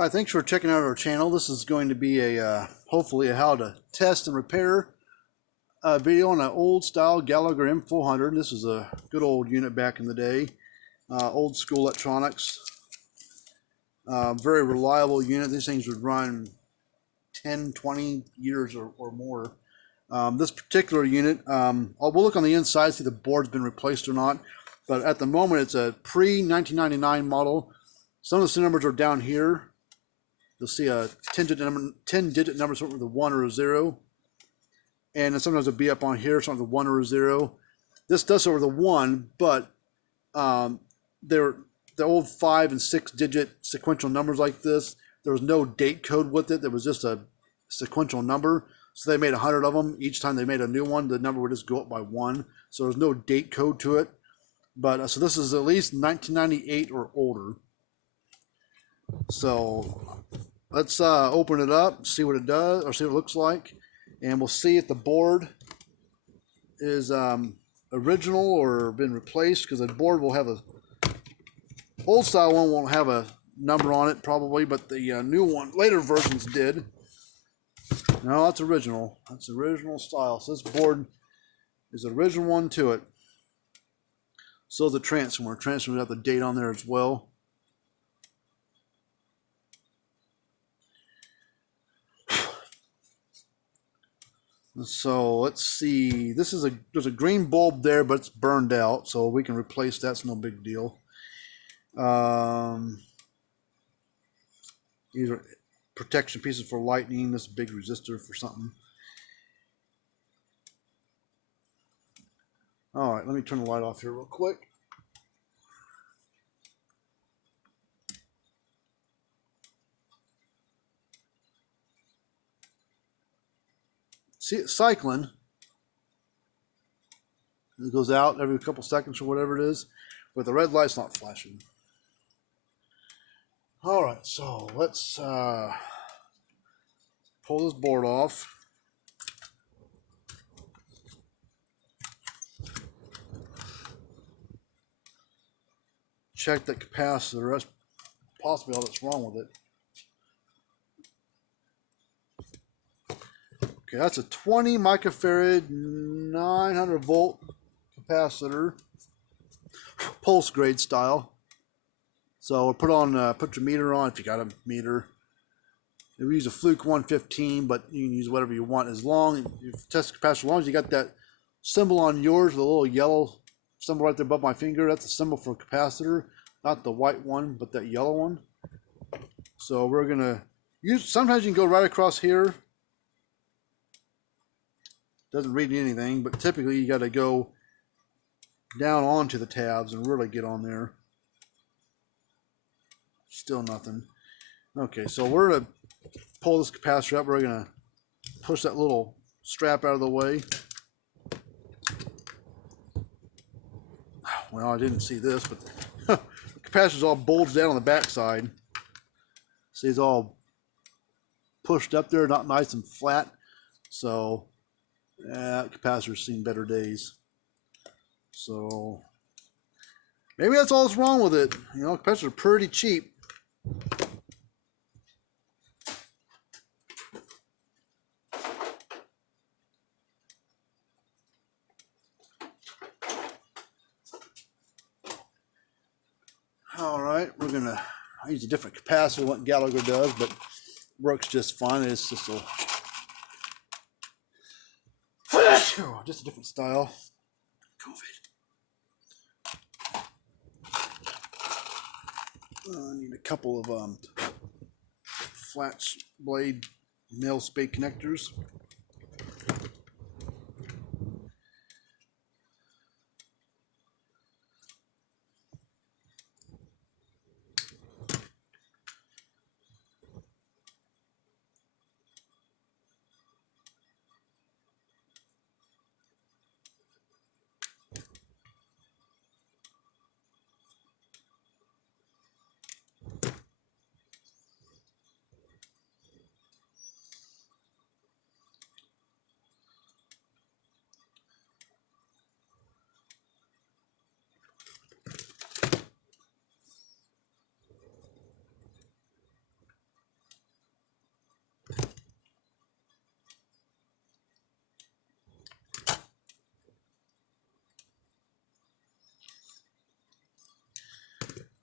Hi, thanks for checking out our channel. This is going to be a hopefully a how to test and repair video on an old style Gallagher M400. This is a good old unit back in the day, old school electronics. Very reliable unit. These things would run 10, 20 years or more. This particular unit, we'll look on the inside, see if the board's been replaced or not. But at the moment, it's a pre-1999 model. Some of the serial numbers are down here. You'll see a 10-digit number, something with a 1 or a 0. And then sometimes it'll be up on here, something with a 1 or a 0. This does start with a 1, but the old 5 and 6 digit sequential numbers like this, there was no date code with it. There was just a sequential number. So they made 100 of them. Each time they made a new one, the number would just go up by 1. So there's no date code to it. But so this is at least 1998 or older. So let's open it up, see what it does, or see what it looks like, and we'll see if the board is original or been replaced, because the board will have a old style one won't have a number on it probably, but the new one, later versions did. No, that's original. That's original style. So this board is the original one to it. So the transformer got the date on there as well. So let's see. There's a green bulb there, but it's burned out, so we can replace that. It's no big deal. These are protection pieces for lightning. This big resistor for something. All right, let me turn the light off here real quick. See it cycling. It goes out every couple seconds or whatever it is, but the red light's not flashing. All right, so let's pull this board off. Check that capacitor. That's possibly all that's wrong with it. Okay, that's a 20 microfarad, 900 volt capacitor, pulse grade style. So we'll put your meter on if you got a meter. We use a Fluke 115, but you can use whatever you want as long you test the capacitor. As long as you got that symbol on yours, the little yellow symbol right there above my finger, that's a symbol for a capacitor, not the white one, but that yellow one. So we're gonna use. Sometimes you can go right across here. Doesn't read anything, but typically you got to go down onto the tabs and really get on there. Still nothing. Okay, so we're going to pull this capacitor up. We're going to push that little strap out of the way. Well, I didn't see this, but the capacitor's all bulged down on the back side. See, it's all pushed up there, not nice and flat. So capacitor's seen better days. So maybe that's all that's wrong with it. You know, capacitors are pretty cheap. All right, I use a different capacitor than what Gallagher does, but works just fine. It's just just a different style. COVID. I need a couple of flat blade male spade connectors.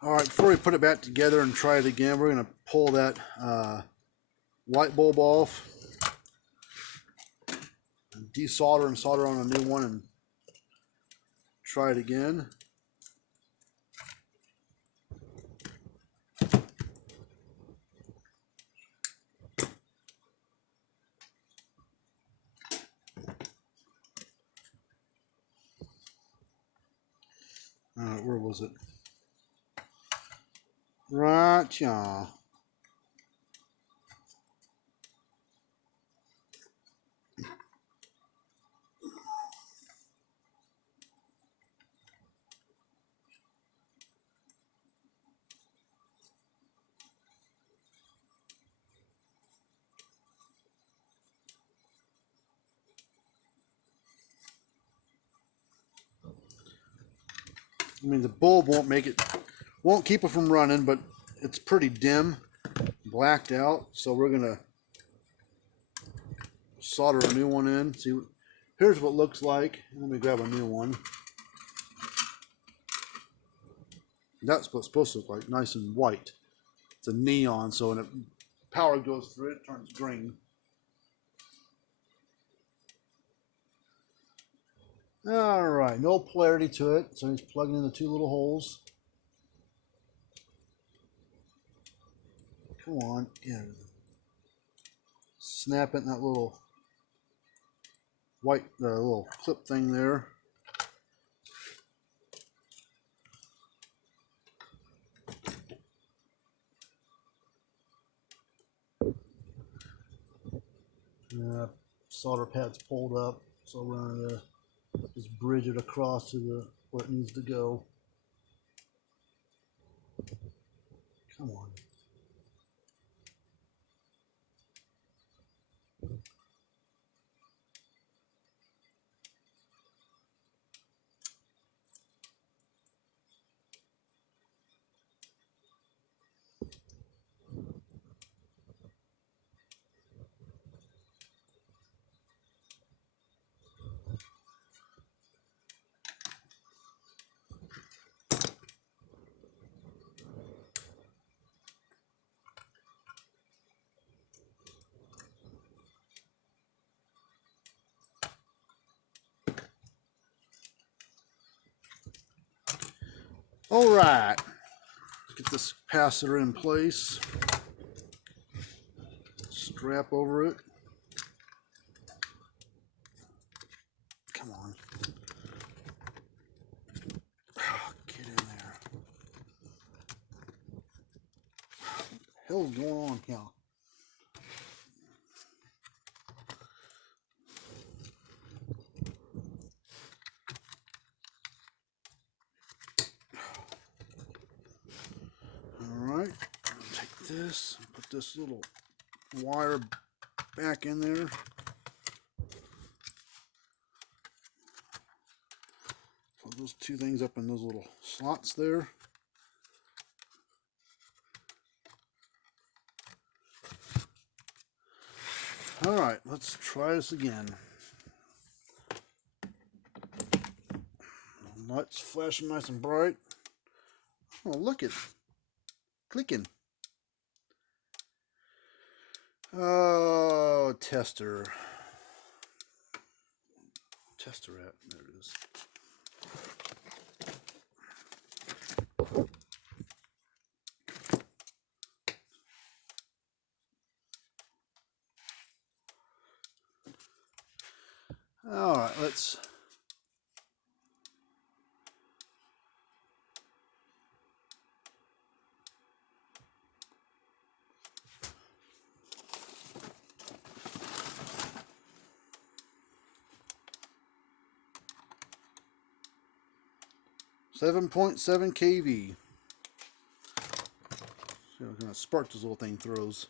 All right, before we put it back together and try it again, we're going to pull that light bulb off, desolder and solder on a new one, and try it again. All right, where was it? Right, yeah. I mean, the bulb won't keep it from running, but it's pretty dim, blacked out. So we're gonna solder a new one in. See, here's what it looks like. Let me grab a new one. That's what it's supposed to look like, nice and white. It's a neon, so when power goes through it, it turns green. All right, no polarity to it, so he's plugging in the two little holes. Come on, yeah. Snap it in that little white, little clip thing there. Solder pad's pulled up, so we're gonna just bridge it across to where it needs to go. Come on. All right, let's get this capacitor in place. Strap over it. Come on. Get in there. What the hell's going on here? All right, take this and put this little wire back in there. Put those two things up in those little slots there. All right, let's try this again. Lights flashing nice and bright. Oh, look at clicking. Oh, tester. Tester at, there it is. All right, let's. .7 kV. See what kind of spark this little thing throws.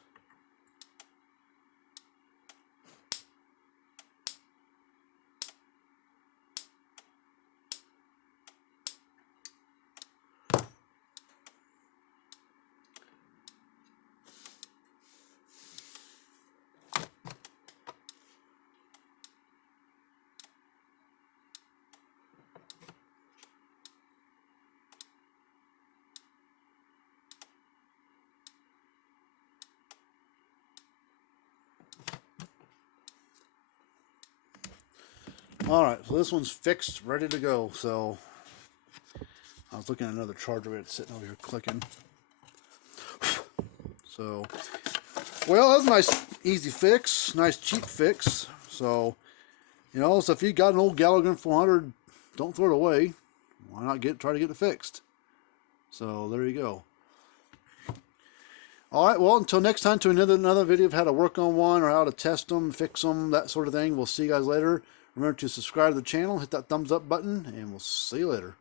All right, so this one's fixed, ready to go. So I was looking at another charger that's sitting over here clicking. So, well, that's a nice, easy fix, nice cheap fix. So, you know, so if you got an old Gallagher 400, don't throw it away. Why not try to get it fixed? So there you go. All right, well, until next time, to another video of how to work on one or how to test them, fix them, that sort of thing. We'll see you guys later. Remember to subscribe to the channel, hit that thumbs up button, and we'll see you later.